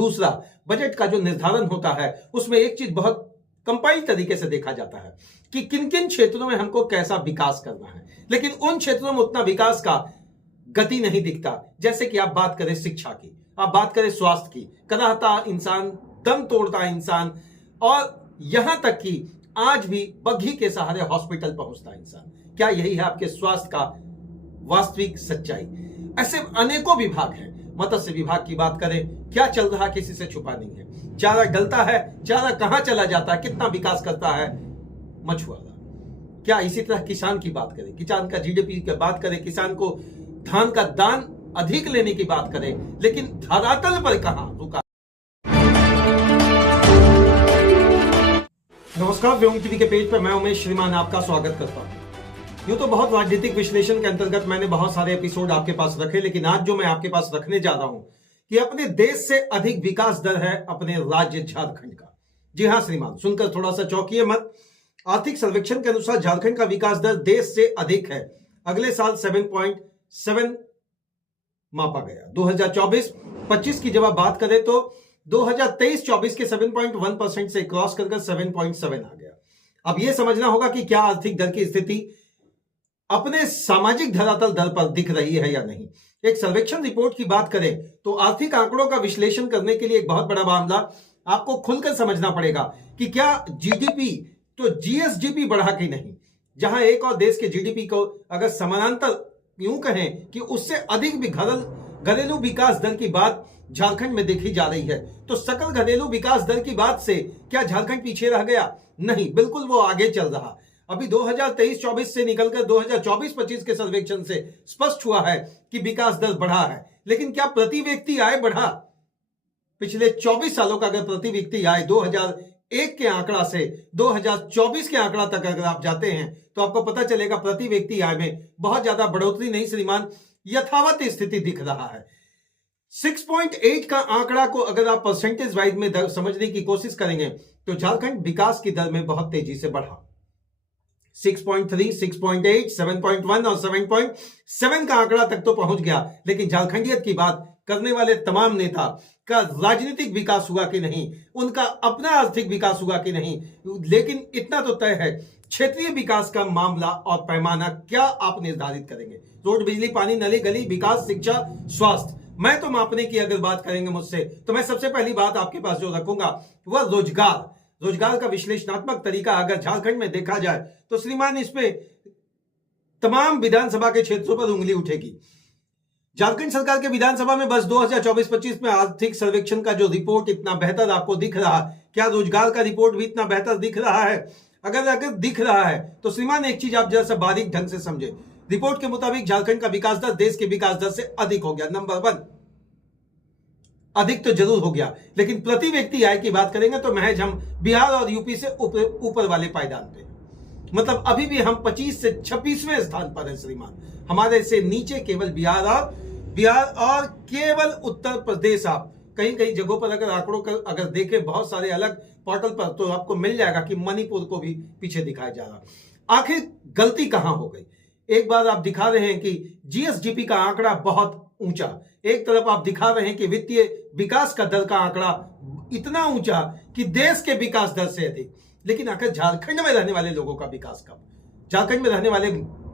दूसरा, बजट का जो निर्धारण होता है उसमें एक चीज बहुत कंपाइल तरीके से देखा जाता है कि किन किन क्षेत्रों में हमको कैसा विकास करना है, लेकिन उन क्षेत्रों में उतना विकास का गति नहीं दिखता। जैसे कि आप बात करें शिक्षा की, आप बात करें स्वास्थ्य की, कराहता इंसान, दम तोड़ता इंसान, और यहां तक कि आज भी बग्घी के सहारे हॉस्पिटल पहुंचता इंसान। क्या यही है आपके स्वास्थ्य का वास्तविक सच्चाई? ऐसे अनेकों विभाग हैं। मत्स्य विभाग की बात करें, क्या चल रहा किसी से छुपा नहीं है। चारा डलता है, चारा कहां चला जाता है, कितना विकास करता है मछुआरा। क्या इसी तरह किसान की बात करें, किसान का जीडीपी की बात करें, किसान को धान का दान अधिक लेने की बात करें, लेकिन धरातल पर कहां रुका। नमस्कार, व्योम टीवी के पेज पर मैं उमेश श्रीमान आपका स्वागत करता हूं। यूं तो बहुत राजनीतिक विश्लेषण के अंतर्गत मैंने बहुत सारे एपिसोड आपके पास रखे, लेकिन आज जो मैं आपके पास रखने जा रहा हूं कि अपने देश से अधिक विकास दर है अपने राज्य झारखंड का। जी हां श्रीमान, सुनकर थोड़ा सा चौंकिए मत। आर्थिक सर्वेक्षण के अनुसार झारखंड का विकास दर देश से अधिक है। अगले साल 7.7 मापा गया। 2024-25 की जब आप बात करें तो 2023-24 के 7.1% से क्रॉस कर 7.7 आ गया। अब यह समझना होगा कि क्या आर्थिक दर की स्थिति अपने सामाजिक धरातल दर पर दिख रही है या नहीं। एक सर्वेक्षण रिपोर्ट की बात करें तो आर्थिक आंकड़ों का विश्लेषण करने के लिए एक बहुत बड़ा मामला आपको खुलकर समझना पड़ेगा कि क्या जीडीपी तो जीएसडीपी बढ़ा कि नहीं। जहां एक और देश के जीडीपी को अगर समानांतर यूं कहें कि उससे अधिक भी घरेलू विकास दर की बात झारखंड में देखी जा रही है, तो सकल घरेलू विकास दर की बात से क्या झारखंड पीछे रह गया? नहीं, बिल्कुल वो आगे चल रहा। अभी 2023-24 से निकलकर 2024-25 के सर्वेक्षण से स्पष्ट हुआ है कि विकास दर बढ़ा है, लेकिन क्या प्रति व्यक्ति आय बढ़ा? पिछले 24 सालों का अगर प्रति व्यक्ति आय 2001 के आंकड़ा से 2024 के आंकड़ा तक अगर आप जाते हैं तो आपको पता चलेगा प्रति व्यक्ति आय में बहुत ज्यादा बढ़ोतरी नहीं श्रीमान, यथावत स्थिति दिख रहा है। 6.8 का आंकड़ा को अगर आप परसेंटेज वाइज में समझने की कोशिश करेंगे तो झारखंड विकास की दर में बहुत तेजी से बढ़ा। 6.3, 6.8, 7.1 और 7.7 का आंकड़ा तक तो पहुंच गया, लेकिन झारखंडियत की बात करने वाले तमाम नेता का राजनीतिक विकास हुआ कि नहीं, उनका अपना आर्थिक विकास हुआ कि नहीं, लेकिन इतना तो तय है क्षेत्रीय विकास का मामला और पैमाना क्या आप निर्धारित करेंगे। रोड, बिजली, पानी, नली, गली, विकास, शिक्षा, स्वास्थ्य, मैं तो मापने की अगर बात करेंगे मुझसे तो मैं सबसे पहली बात आपके पास जो रखूंगा वह रोजगार का विश्लेषणात्मक तरीका अगर झारखंड में देखा जाए तो श्रीमान इसमें तमाम विधानसभा के क्षेत्रों पर उंगली उठेगी। झारखंड सरकार के विधानसभा में बस 2024-25 में आर्थिक सर्वेक्षण का जो रिपोर्ट इतना बेहतर आपको दिख रहा, क्या रोजगार का रिपोर्ट भी इतना बेहतर दिख रहा है? अगर दिख रहा है तो श्रीमान एक चीज आप जरा सा बारीक ढंग से समझे। रिपोर्ट के मुताबिक झारखंड का विकास दर देश के विकास दर से अधिक हो गया। नंबर 1, अधिक तो जरूर हो गया, लेकिन प्रति व्यक्ति आय की बात करेंगे तो महज हम बिहार और यूपी से ऊपर वाले पायदान पे, मतलब अभी भी हम 25 से 26वें स्थान पर हैं श्रीमान। हमारे से नीचे केवल बिहार और केवल उत्तर प्रदेश। आप कहीं कहीं जगहों पर अगर आंकड़ों का अगर देखें बहुत सारे अलग पोर्टल पर तो आपको मिल जाएगा कि मणिपुर को भी पीछे दिखाया जा रहा। आखिर गलती कहां हो गई? एक बार आप दिखा रहे हैं कि जीएसडीपी का आंकड़ा बहुत ऊंचा, एक तरफ आप दिखा रहे हैं कि वित्तीय विकास का दर का आंकड़ा इतना ऊंचा कि देश के विकास दर से अधिक, लेकिन आखिर झारखंड में रहने वाले लोगों का विकास कब? झारखंड में रहने वाले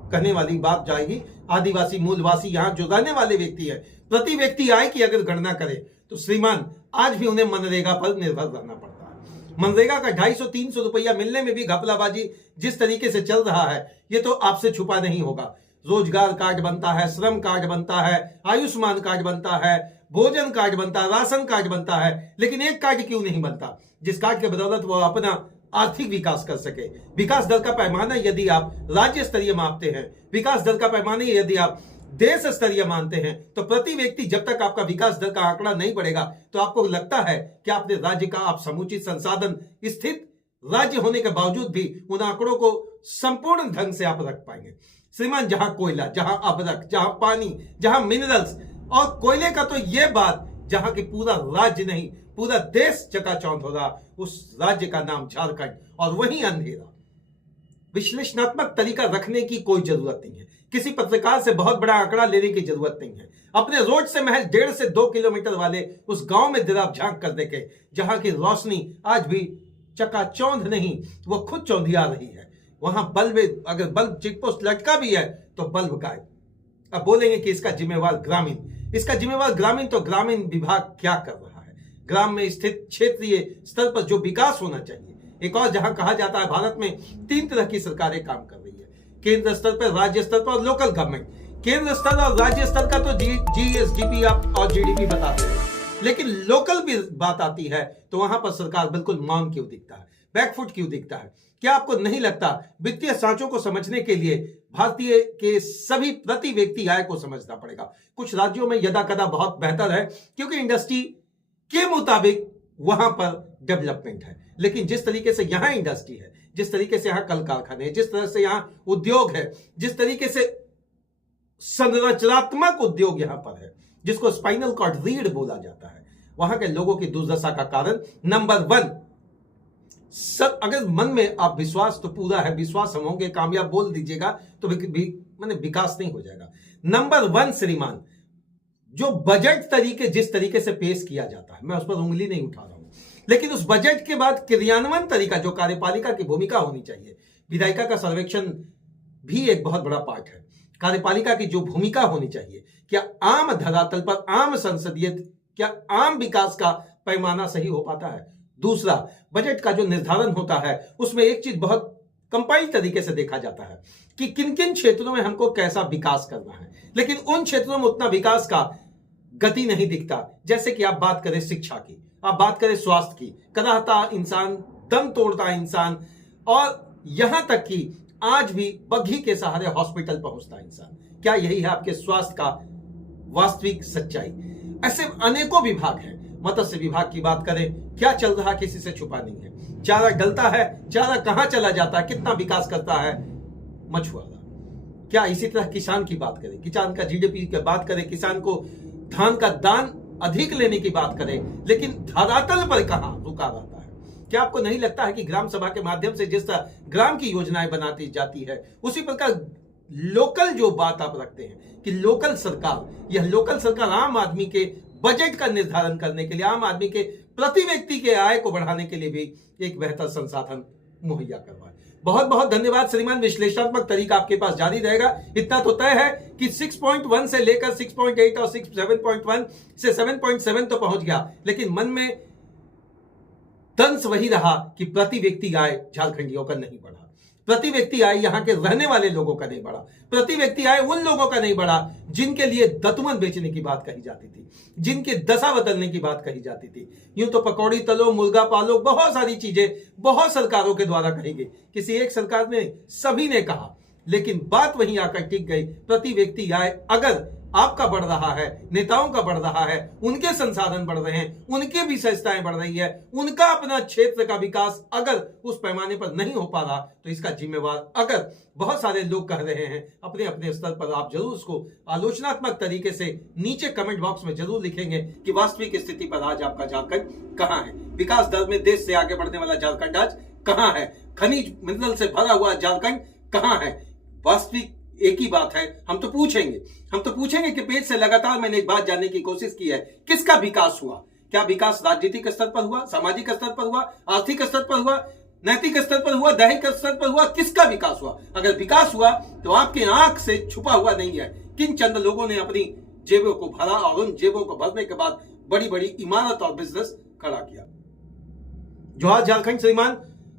कहने वाली बात जाएगी आदिवासी मूलवासी, यहां जो रहने वाले व्यक्ति है, प्रति व्यक्ति आय की अगर गणना करें तो श्रीमान आज भी उन्हें मनरेगा पर निर्भर रहना पड़ता है। मनरेगा का 250-300 रुपया मिलने में भी घपलाबाजी जिस तरीके से चल रहा है ये तो आपसे छुपा नहीं होगा। रोजगार कार्ड बनता है, श्रम कार्ड बनता है, आयुष्मान कार्ड बनता है, भोजन कार्ड बनता है, राशन कार्ड बनता है, लेकिन एक कार्ड क्यों नहीं बनता जिस कार्ड के बदौलत वो अपना आर्थिक विकास कर सके। विकास दर का पैमाना यदि आप राज्य स्तरीय मापते हैं, विकास दर का पैमाना यदि आप देश स्तरीय मानते हैं, तो प्रति व्यक्ति जब तक आपका विकास दर का आंकड़ा नहीं बढ़ेगा तो आपको लगता है कि अपने राज्य का आप समुचित संसाधन स्थित राज्य होने के बावजूद भी उन आंकड़ों को संपूर्ण ढंग से आप रख पाएंगे। श्रीमान, जहां कोयला, जहां अभ्रक, जहां पानी, जहां मिनरल्स और कोयले का तो यह बात जहां की पूरा राज्य नहीं पूरा देश चकाचौंध हो रहा, उस राज्य का नाम झारखंड और वहीं अंधेरा। विश्लेषणात्मक तरीका रखने की कोई जरूरत नहीं है। किसी पत्रकार से बहुत बड़ा आंकड़ा लेने की जरूरत नहीं है। अपने रोड से महज 1.5 से 2 किलोमीटर वाले उस गांव में जरा झांक कर देखे, जहां की रोशनी आज भी चकाचौंध नहीं, वो खुद चौंधिया रही है। वहां बल्ब, अगर बल्ब चेक पोस्ट लटका भी है तो बल्ब गायब। अब बोलेंगे कि इसका जिम्मेवार ग्रामीण, इसका जिम्मेवार ग्रामीण, तो ग्रामीण विभाग क्या कर रहा है? ग्राम में स्थित क्षेत्रीय स्तर पर जो विकास होना चाहिए, एक और जहां कहा जाता है भारत में 3 तरह की सरकारें काम कर रही है, केंद्र स्तर पर, राज्य स्तर पर और लोकल गवर्नमेंट। केंद्र स्तर और राज्य स्तर का तो जीएसडीपी और जीडीपी बताते हैं, लेकिन लोकल भी बात आती है तो वहां पर सरकार बिल्कुल मौन क्यों दिखता है, बैकफुट क्यों दिखता है? क्या आपको नहीं लगता वित्तीय सांचों को समझने के लिए भारतीय के सभी प्रति व्यक्ति आय को समझना पड़ेगा? कुछ राज्यों में यदा कदा बहुत बेहतर है क्योंकि इंडस्ट्री के मुताबिक वहां पर डेवलपमेंट है, लेकिन जिस तरीके से यहां इंडस्ट्री है, जिस तरीके से यहां कल कारखाने हैं, जिस तरह से यहां उद्योग है, जिस तरीके से संरचनात्मक उद्योग यहां पर है, जिसको स्पाइनल कॉर्ड रीढ़ बोला जाता है, वहां के लोगों की दुर्दशा का कारण नंबर 1, सब अगर मन में आप विश्वास तो पूरा है, विश्वास हम होंगे कामयाब बोल दीजिएगा तो माने विकास नहीं हो जाएगा। नंबर 1 श्रीमान, जो बजट तरीके जिस तरीके से पेश किया जाता है, मैं उस पर उंगली नहीं उठा रहा हूं, लेकिन उस बजट के बाद क्रियान्वयन तरीका, जो कार्यपालिका की भूमिका होनी चाहिए, विधायिका का सर्वेक्षण भी एक बहुत बड़ा पार्ट है। कार्यपालिका की जो भूमिका होनी चाहिए, क्या आम धरातल पर, आम संसदीय, क्या आम विकास का पैमाना सही हो पाता है? दूसरा, बजट का जो निर्धारण होता है उसमें एक चीज बहुत कंपाइल तरीके से देखा जाता है कि किन किन क्षेत्रों में हमको कैसा विकास करना है, लेकिन उन क्षेत्रों में उतना विकास का गति नहीं दिखता। जैसे कि आप बात करें शिक्षा की, आप बात करें स्वास्थ्य की, कराहता इंसान, दम तोड़ता इंसान, और यहां तक कि आज भी बग्घी के सहारे हॉस्पिटल पहुंचता इंसान। क्या यही है आपके स्वास्थ्य का वास्तविक सच्चाई? ऐसे अनेकों विभाग हैं। मत्स्य विभाग की बात करें, क्या चल रहा किसी से छुपा नहीं है। चारा डलता है, चारा कहां चला जाता है, कितना विकास करता है मछुआरा। क्या इसी तरह किसान की बात करें, किसान का जीडीपी की बात करें, किसान को धान का दान अधिक लेने की बात करें, लेकिन धरातल पर कहां रुका रहता है? क्या आपको नहीं लगता है कि ग्राम सभा के माध्यम से जिस तरह ग्राम की योजनाएं बनाती जाती है, उसी प्रकार लोकल जो बात आप रखते हैं कि लोकल सरकार, यह लोकल सरकार आम आदमी के बजट का निर्धारण करने के लिए, आम आदमी के प्रति व्यक्ति के आय को बढ़ाने के लिए भी एक बेहतर संसाधन मुहैया करवाए। बहुत बहुत धन्यवाद श्रीमान। विश्लेषणात्मक तरीका आपके पास जारी रहेगा। इतना तो तय है कि 6.1 से लेकर 6.8 और 7.1 से 7.7 तो पहुंच गया, लेकिन मन में दंश वही रहा कि प्रति व्यक्ति आय झारखंडियों का नहीं बढ़ा, प्रति व्यक्ति आय यहां के रहने वाले लोगों का नहीं बढ़ा, प्रति व्यक्ति आय उन लोगों का नहीं बढ़ा जिनके लिए दतुमन बेचने की बात कही जाती थी, जिनके दशा बदलने की बात कही जाती थी। यूं तो पकौड़ी तलो, मुर्गा पालो, बहुत सारी चीजें बहुत सरकारों के द्वारा कही गई, किसी एक सरकार ने, सभी ने कहा, लेकिन बात वहीं आकर टिक गई। प्रति व्यक्ति आय अगर आपका बढ़ रहा है, नेताओं का बढ़ रहा है, उनके संसाधन बढ़ रहे हैं, उनके विशेषताएं बढ़ रही है, उनका अपना क्षेत्र का विकास अगर उस पैमाने पर नहीं हो पा रहा, तो इसका जिम्मेवार अगर बहुत सारे लोग कह रहे हैं, अपने अपने स्तर पर आप जरूर उसको आलोचनात्मक तरीके से नीचे कमेंट बॉक्स में जरूर लिखेंगे कि वास्तविक स्थिति पर आज आपका झारखंड कहां है, विकास दर में देश से आगे बढ़ने वाला झारखंड आज कहां है, खनिज मिनरल से भरा हुआ झारखंड कहां है। वास्तविक एक ही बात है, हम तो पूछेंगे कि पेज से लगातार मैंने एक बात जानने की कोशिश की है, किसका विकास हुआ? क्या विकास राजनीतिक स्तर पर हुआ, सामाजिक स्तर पर हुआ, आर्थिक स्तर पर हुआ, नैतिक स्तर पर हुआ, दैहिक स्तर पर हुआ? किसका विकास हुआ? अगर विकास हुआ तो आपकी आंख से छुपा हुआ नहीं है। किन चंद लोगों ने अपनी जेबों को भरा और उन जेबों को भरने के बाद बड़ी बड़ी इमारत और बिजनेस खड़ा किया। जोहार झारखंड श्रीमान,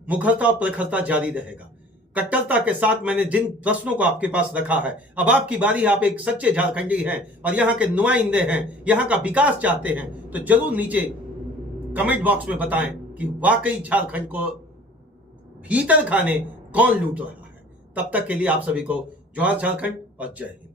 मुखरता और प्रखरता जारी रहेगा। कट्टरता के साथ मैंने जिन प्रश्नों को आपके पास रखा है, अब आपकी बारी। आप एक सच्चे झारखंडी हैं और यहाँ के नुमाइंदे हैं, यहाँ का विकास चाहते हैं, तो जरूर नीचे कमेंट बॉक्स में बताएं कि वाकई झारखंड को भीतर खाने कौन लूट रहा है। तब तक के लिए आप सभी को जोहार झारखंड और जय हिंद।